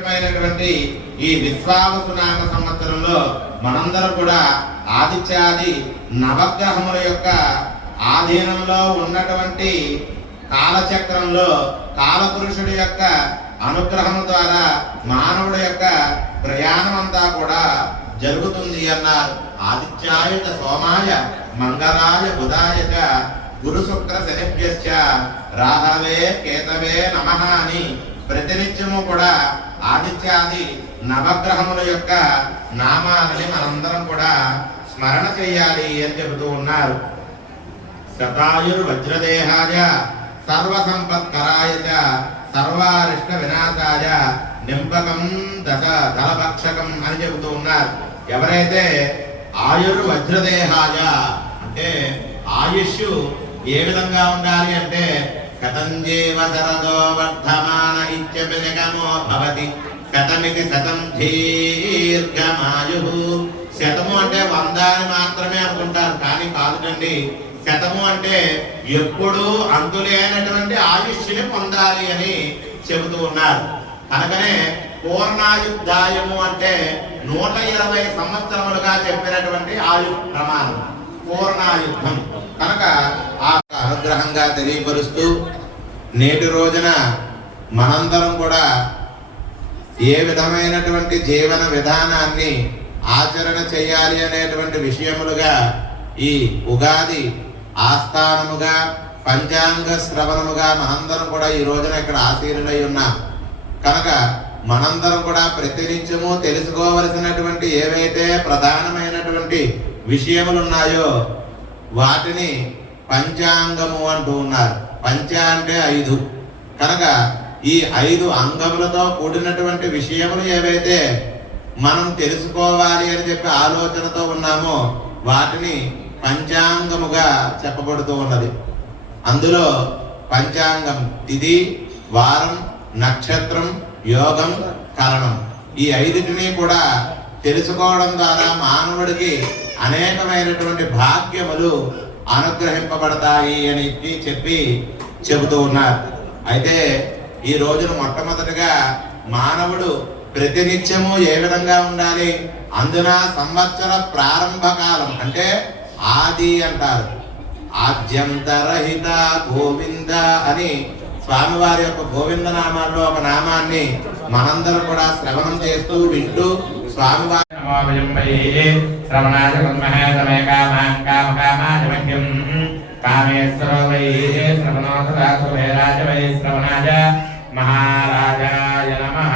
శ్రేష్టమైనటువంటి ఈ విశ్వావసునామ సంవత్సరంలో మనందరం కూడా ఆదిత్యాది నవగ్రహముల యొక్క ఆధీనంలో ఉన్నటువంటి కాలచక్రంలో కాలపురుషుడి యొక్క అనుగ్రహం ద్వారా మానవుడి యొక్క ప్రయాణం అంతా కూడా జరుగుతుంది అన్నారు. ఆదిత్యాయ సోమాయ మంగళాయ బుధాయ గురు శుక్ర శనిభ్యశ్చ రాహవే కేతవే నమః అని ప్రతినిత్యము కూడా ఆదిత్యాది నవగ్రహముల యొక్క నామాలని మనందరం కూడా స్మరణ చేయాలి అని చెబుతూ ఉన్నారు. శతాయుర్ వజ్రదేహాయ సర్వ సంపత్కరాయ సర్వారిష్ట వినాశాయ నింపకం దశ దళభక్షకం అని చెబుతూ ఉన్నారు. ఎవరైతే ఆయుర్ వజ్రదేహాయ అంటే ఆయుష్ ఏ విధంగా ఉండాలి అంటే శతంజీవ శరదో వర్ధమాన ఇత్యభినగమో భవతి శతమితి శతం దీర్ఘమాయు. శతము అంటే 100 అని మాత్రమే అనుకుంటారు, కానీ కాదునండి. శతము అంటే ఎప్పుడు అంతులేనటువంటి ఆయుష్ని పొందాలి అని చెబుతూ ఉన్నారు. కనుకనే పూర్ణాయుద్ధాయము అంటే 120 సంవత్సరములుగా చెప్పినటువంటి ఆయు ప్రమాణం పూర్ణాయుద్ధం. కనుక ఆ అనుగ్రహంగా తెలియపరుస్తూ నేటి రోజున మనందరం కూడా ఏ విధమైనటువంటి జీవన విధానాన్ని ఆచరణ చేయాలి అనేటువంటి విషయములుగా ఈ ఉగాది ఆస్థానముగా పంచాంగ శ్రవణముగా మనందరం కూడా ఈ రోజున ఇక్కడ ఆసీనులై ఉన్నాం. కనుక మనందరం కూడా ప్రతినిత్యము తెలుసుకోవలసినటువంటి ఏవైతే ప్రధానమైనటువంటి విషయములు ఉన్నాయో వాటిని పంచాంగము అంటూ ఉన్నారు. పంచ అంటే 5. కనుక ఈ 5 అంగములతో కూడినటువంటి విషయములు ఏవైతే మనం తెలుసుకోవాలి అని చెప్పి ఆలోచనతో ఉన్నామో వాటిని పంచాంగముగా చెప్పబడుతూ ఉన్నది. అందులో పంచాంగం తిథి, వారం, నక్షత్రం, యోగం, కరణం ఈ 5టిని కూడా తెలుసుకోవడం ద్వారా మానవుడికి అనేకమైనటువంటి భాగ్యములు అనుగ్రహింపబడతాయి అని చెప్పి చెబుతూ ఉన్నారు. అయితే ఈ రోజున మొట్టమొదటిగా మానవుడు ప్రతినిత్యము ఏ విధంగా ఉండాలి, అందున సంవత్సర ప్రారంభ కాలం అంటే ఆది అంటారు. ఆద్యంతరహిత గోవింద అని స్వామివారి యొక్క గోవింద నామాల్లో ఒక నామాన్ని మనందరం కూడా శ్రవణం చేస్తూ వింటూ స్వామివారి మహారాజాయ నమః.